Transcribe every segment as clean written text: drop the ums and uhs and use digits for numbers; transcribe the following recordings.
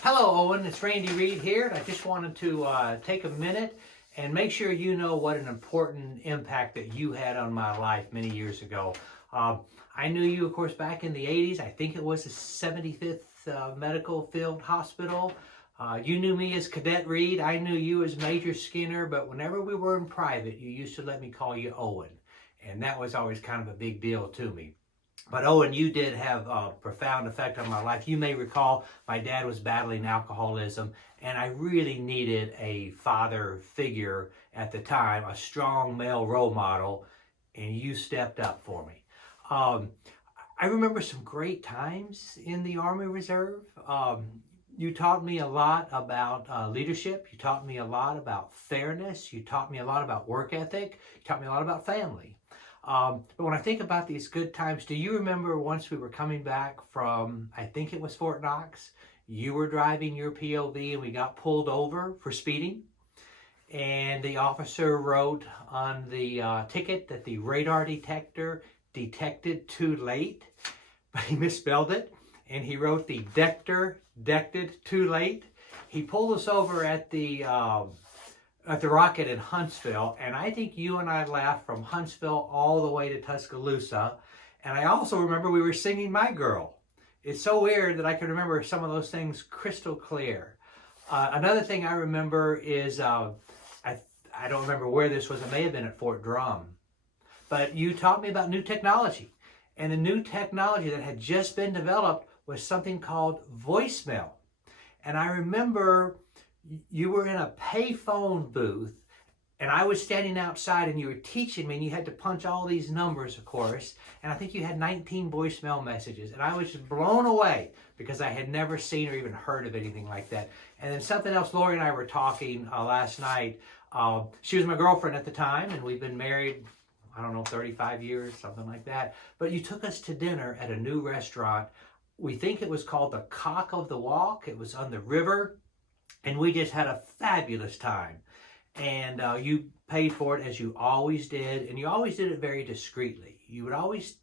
Hello, Owen. It's Randy Reed here, and I just wanted to take a minute and make sure you know what an important impact that you had on my life many years ago. I knew you, of course, back in the 80s. I think it was the 75th Medical Field Hospital. You knew me as Cadet Reed. I knew you as Major Skinner, but whenever we were in private, you used to let me call you Owen, and that was always kind of a big deal to me. But Owen, you did have a profound effect on my life. You may recall my dad was battling alcoholism, and I really needed a father figure at the time, a strong male role model, and you stepped up for me. I remember some great times in the Army Reserve. You taught me a lot about leadership. You taught me a lot about fairness. You taught me a lot about work ethic. You taught me a lot about family. But when I think about these good times, do you remember once we were coming back from, I think it was Fort Knox, you were driving your POV and we got pulled over for speeding? And the officer wrote on the ticket that the radar detector detected too late, but he misspelled it. And he wrote the detected too late. He pulled us over at the Rocket in Huntsville, and I think you and I laughed from Huntsville all the way to Tuscaloosa. And I also remember we were singing My Girl. It's so weird that I can remember some of those things crystal clear. Another thing I remember is, I don't remember where this was, it may have been at Fort Drum, but you taught me about new technology. And the new technology that had just been developed was something called voicemail. And I remember you were in a payphone booth, and I was standing outside, and you were teaching me, and you had to punch all these numbers, of course, and I think you had 19 voicemail messages, and I was just blown away because I had never seen or even heard of anything like that. And then something else, Lori and I were talking last night. She was my girlfriend at the time, and we've been married, I don't know, 35 years, something like that. But you took us to dinner at a new restaurant. We think it was called the Cock of the Walk. It was on the river. And we just had a fabulous time. And you paid for it as you always did. And you always did it very discreetly. You would always,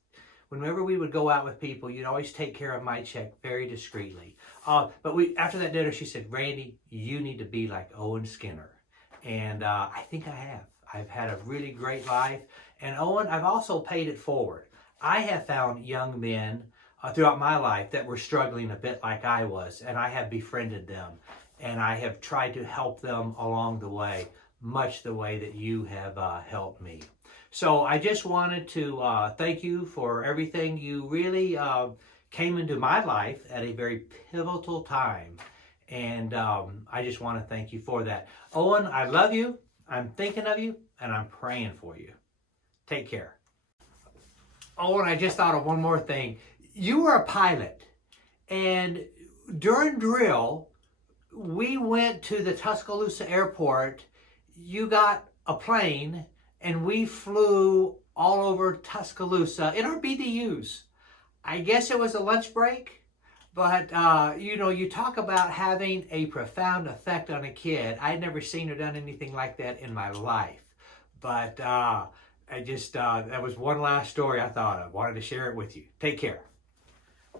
whenever we would go out with people, you'd always take care of my check very discreetly. But after that dinner, she said, Randy, you need to be like Owen Skinner. And I think I have. I've had a really great life. And Owen, I've also paid it forward. I have found young men throughout my life that were struggling a bit like I was. And I have befriended them. And I have tried to help them along the way, much the way that you have helped me. So I just wanted to thank you for everything. You really came into my life at a very pivotal time. And I just want to thank you for that. Owen, I love you. I'm thinking of you, and I'm praying for you. Take care. Owen, I just thought of one more thing. You were a pilot, and during drill, we went to the Tuscaloosa airport. You got a plane, and we flew all over Tuscaloosa in our BDUs. I guess it was a lunch break, but you know, you talk about having a profound effect on a kid. I'd never seen or done anything like that in my life. But that was one last story I thought of. Wanted to share it with you. Take care.